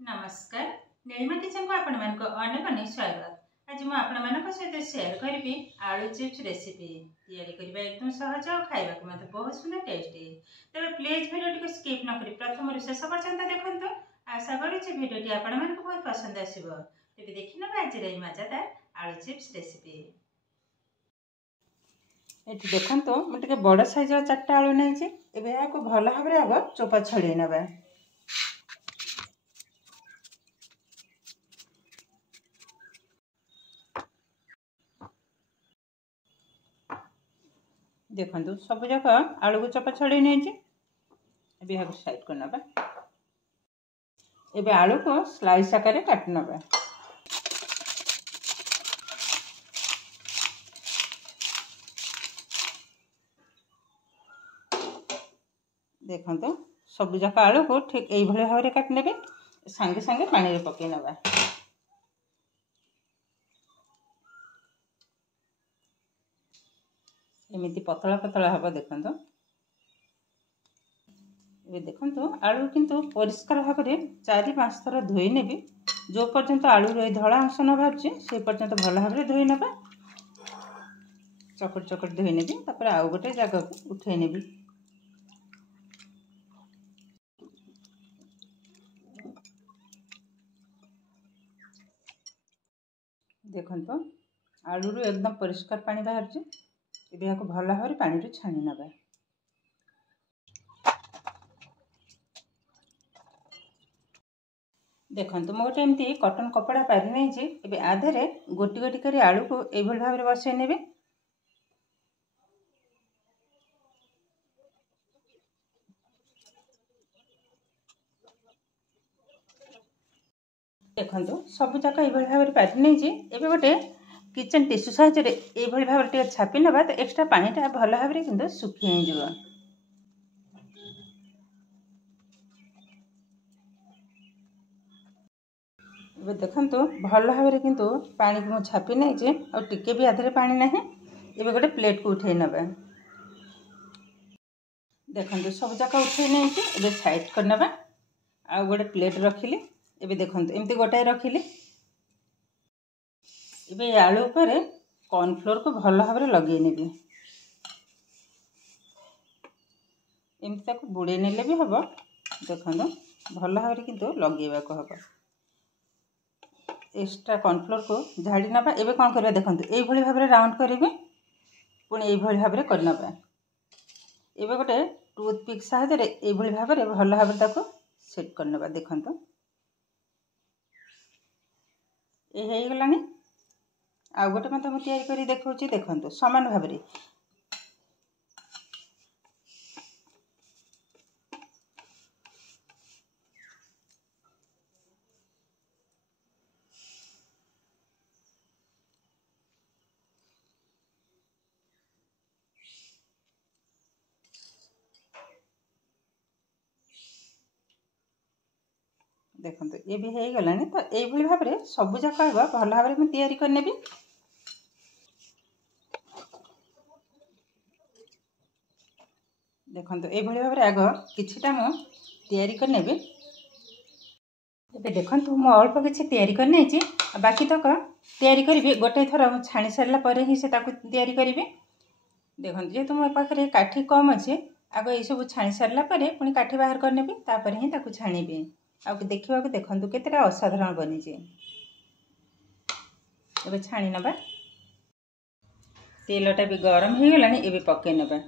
नमस्कार नीलिमा किचन को आपण मानक अनेक अनेक स्वागत। आज मैं आपण मानक सहित शेयर करी आलू चिप्स रेसिपी तैयारी करबा एकदम सहज और खाइबा को मते बहुत सुंदर टेस्टी। तबे प्लीज वीडियो को स्किप न करी प्रथम रु शेष पर्यंत देखंतु। आशा करू जे वीडियोटी आपण मानक बहुत पसंद आसीबो। तबे देखिना आज रे मजादार आलू चिप्स रेसिपी। एठी देखंतु म टिके बड़ साइज रो 4टा आलू नै छी। एबे या को भला भाबरे आब चोपा छडे नबा। देखो सब जाक आलू को चपा छड़े नहीं साइड कर नबा। एबे आलू को स्लाइस आकार काट नबा। देखो सब जाक आलू को ठीक यही भाव में काट नेबे। सांगे सांगे पानी रे पके नबा। एमती पतला पतला हम देखो। ये देखो आलू किंतु परिष्कार भाव में 4-5 थर धोई नेबी। जो पर्यंत आलू रही धला अंश न बाहर से पर्यंत भल भाव में धोई नबा। चकट चकट धोई नेबी। तापर आउ गोटे जगह को उठे नेबी। देखो आलू रू एकदम परिष्कार पानी बाहर से को भल भाव में पानी छाणी नबा। देखो मुझे गोटे एमती कटन कपड़ा पारि नहीं आधे गोटी गोटी कर आलू को यही भाव में बसई ने। देखो सब जाक ये भाव में पारि नहीं एवं गोटे किचन टिश्यू साहाय्य ये भाव में छापी नवा तो एक्स्ट्रा पानीटा भल भाव में सुखी हो। देखो भल भाव में किंतु पानी को छापी नहीं और टिके भी आधे पानी ना। एबे गोटे प्लेट को उठे नबा। देखो सब जाक उठे नहीं साइड कर नबा। आ गोटे प्लेट रखिली। एबे देखो एमती गोटाए रखिली। एबे आलू ऊपर कॉर्नफ्लोर को भल भाव में लगे नेबी। एमती ताको बुड़े नेले भी हम। देखो भल भाव में किंतु लगेबा को हम। एक्स्ट्रा कॉर्नफ्लोर को झाड़ी नबा। एबे कौन करबा देखो यही भाव में राउंड करेंगे। पुणी यही भाव में कर नबा। एबे गोटे टूथपिक साहाय्य यही भाव में भल भाव में सेट कर नबा। देखो ये हो गलानी। आ गोटे मत मुझे तैयारी करी देखौची। देखो समान भाव में देखो ये भी हो गलानी। तो यही भाव में सब जाक भल भाव में तैयारी करने। देखो ये भाव में आग किछिटा मु तैयारी करने। एबे देखो मु अल्प किछि तैयारी करने बाकी तक तैयारी करी गोटे थर छाणी सारा पर ही से तैयारी करी। देखो जेहेतु मो पाखे काठी कम अच्छे आग ये सब छाणी सारा पर पुणी काठी बाहर करने ही छाणी। आ देखा देखु केतेटा असाधारण बनी। एबे छाणी नबा। तेलटा भी गरम हो गलानी। एबे पके नबा।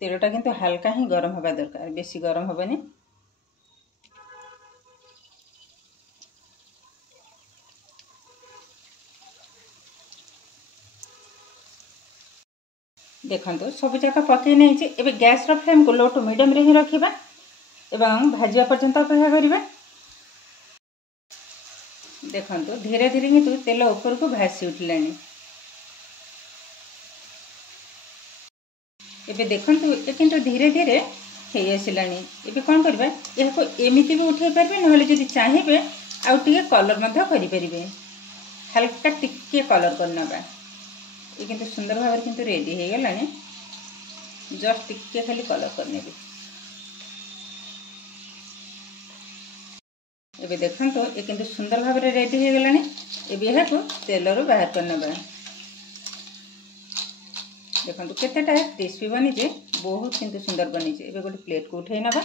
तेलटा किंतु हल्का ही गरम हवा दरकार बेसी गरम हबनी। देखो सब जाक पकई नहीं एबे गैस रो फ्लेम को लो टू मीडियम रे ही रखिबा एवं भाजिया पर्यंत अपेक्षा करिबा। देखो धीरे धीरे ही तेल ऊपर को भासी उठलानी। एबे देखो किंतु धीरे धीरे हे आसिलानी। एबे कौन करबा याको एमिति भी उठे पारबे नहले जदि चाहिबे आउ टिके कलर मध्य करि परिबे। हल्का टिके कलर करनबा। ये किंतु सुंदर भाव में किंतु रेडी हो गलानी। जस्ट टिके खाली कलर करने। एबे देखंतु ये किंतु सुंदर भाव रेडी हो गलानी। एबे यह को तेल रो बाहर करना बा। देखंतु केतेटा क्रिस्पी बनी जे बहुत किंतु सुंदर बनी जे। एबे गोटे प्लेट को उठै नबा।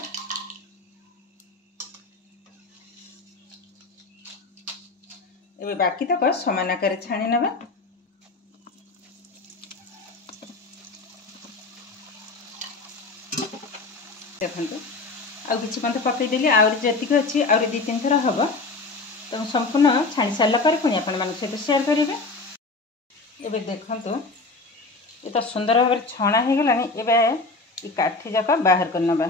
एबे बाकी तक समान आकार छाणी नबा। देखंतु आउ किछि पंत पकई देली आउर जतिक अछि आउर 2-3 थरा हबो। तो संपूर्ण छाणी सारला पर पुणी आपण मान सहित शेयर करिवे। एबे देखंतु ये तो सुंदर भाव छणा हो गलानी। एबे ई काठी जाक बाहर कर नबा।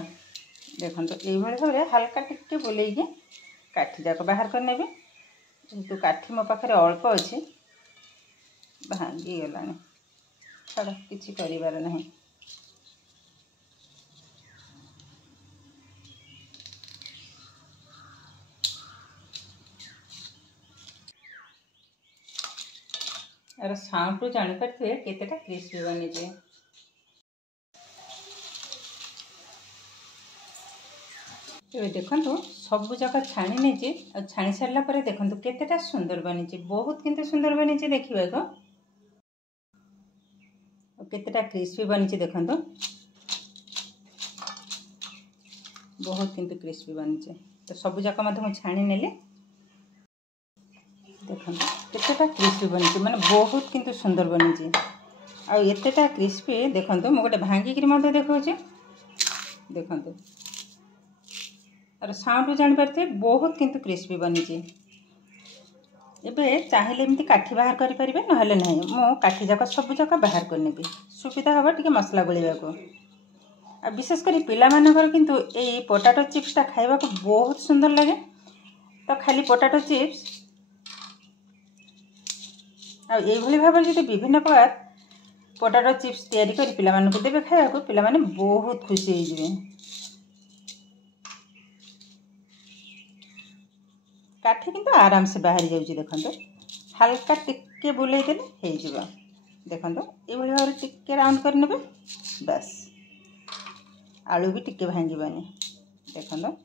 देखंतु एई भले भाबरे हल्का टिके बुलेई के काठी जाक बाहर कर नेबे। जेतु काठी मो पाखरे अल्प अछि भांगी गलानी। छाड़ किछि करिवार नाही। यार साउंड तो जानी पारे केतेटा क्रिस्पी बनी जे। ये देखंतु सब जगह छाणी नहीं जे। छाणी सारला परे देखंतु केतेटा सुंदर बनी जे। बहुत किंतु सुंदर बनी जे। देखिबा को केतेटा क्रिस्पी बनी जे। देखंतु बहुत किंतु क्रिस्पी बनी जे। तो सब जगह मधे छाणी नेले देखंतु केतेटा क्रिस्पी बनी जे। माने बहुत किंतु सुंदर बनी जे। आ एतेटा क्रिस्पी देखंतु मो गोटे भांगी कि मधे देखौ जे। देखंतु और साउंड जान पारथे बहुत किंतु क्रिस्पी बनी जे। एबे चाहिले एमती काठी बाहर करि परिबे नहले नाही। मो काठी जाक सब जाक बाहर कर नेबी। सुविधा हबो टिके मसला गोळीबा को। आ विशेष करी पिला मानकर किंतु एई पोटैटो चिप्स ता खाइबा को बहुत सुंदर लागे। तो खाली पोटैटो चिप्स आ एई भली भाबे जदि विभिन्न प्रकार पोटैटो चिप्स तयारी करी पिला मान को देबे खाइबा को पिला माने बहुत खुशी होई जिवे। काठी किंतु आराम से बाहर जाउची। देखंतु हल्का टिके बुलाई देले हे जिवो। देखंतु ए भली भाबे टिके राउंड कर नेबे बस। आलू भी टिके भांगीबानी। देखंतु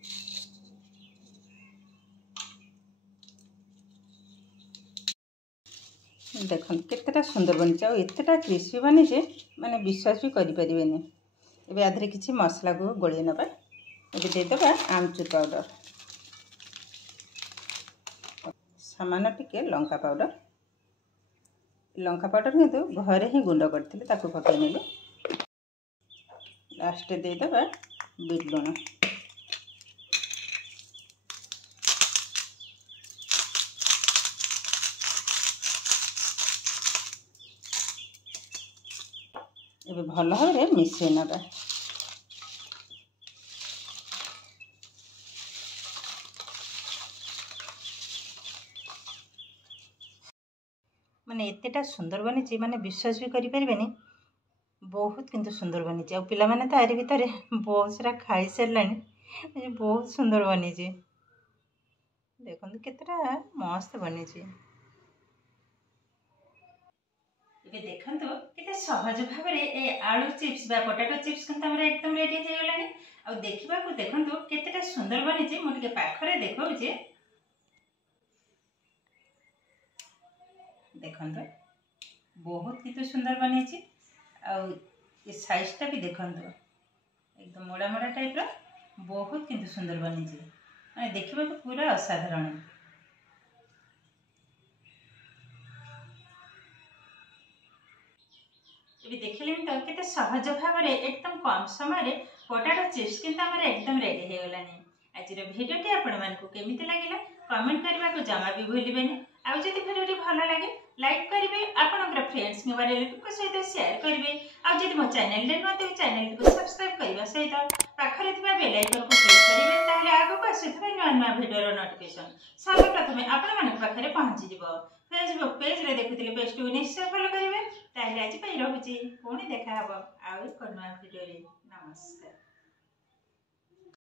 देखंतु केतेटा सुंदर बनी जे। एतेटा क्रिस्पी बनी जे माने विश्वास भी करि परिबेनी। एबे आधरे किछि मसला को गोळी नबा। एबे दे देबा आमचूर पाउडर, सामान्य टिके लंका पाउडर। लंका पाउडर किंतु घरे ही गुंड करथिले ताकू पकाई नेले। लास्ट दे देबा बीट लूण। एबे भल भाबरे मिसै नबा। माने एतेटा सुंदर बनी जे माने विश्वास भी करि परिबेनी। बहुत किंतु सुंदर बनी जे। पिला माने तो आरी भितरे बहुत सारा खाई सरलानी। बहुत सुंदर बनी जे। देखंतु केतेटा मस्त बनी जे। एबे देखंतु केते सहज भाबरे ए आलू चिप्स बा पोटैटो चिप्स किंतु हमरा एकदम रेडी हो गलानी। आ देखिबा को देखंतु केतेटा सुंदर बनी जे। मो टिके पाखरे देखौ जे। देखंतु बहुत किंतु सुंदर बनी जे। आ ये साइज टा भी देखंतु एकदम मोड़ा मोड़ा टाइप रो बहुत किंतु सुंदर बनी जे। माने देखिबा को पूरा असाधारण। एबे देखिले तो केते सहज भाबरे एकदम कम समय रे पोटैटो चिप्स किंतु हमर एकदम रेडी हो गलानी। आज रो वीडियो टी आपण मान को केमिति लागिला कमेंट करबा को जमा भी भूलिबेनी। आ जदि वीडियो टी भलो लागे लाइक करिवे, आपनकर फ्रेंड्स के रिलेटिव को सहित शेयर करिवे। आ जदि मो चैनल रे नते चैनल को सब्सक्राइब करबा सहित पाखरे थिबा बेल आइकन को क्लिक करिवे। ताले आगो को आसीथबा नुवा नुवा वीडियो रो नोटिफिकेशन सर्वप्रथमे आपण मान पाखरे पहुंची जिवो। फेसबुक पेज रे देखुतिले पेज को निश्चय फॉलो करिवे। ताले आज पई रहूची पुणी देखा हबो आ एक नुवा वीडियो रे। नमस्कार।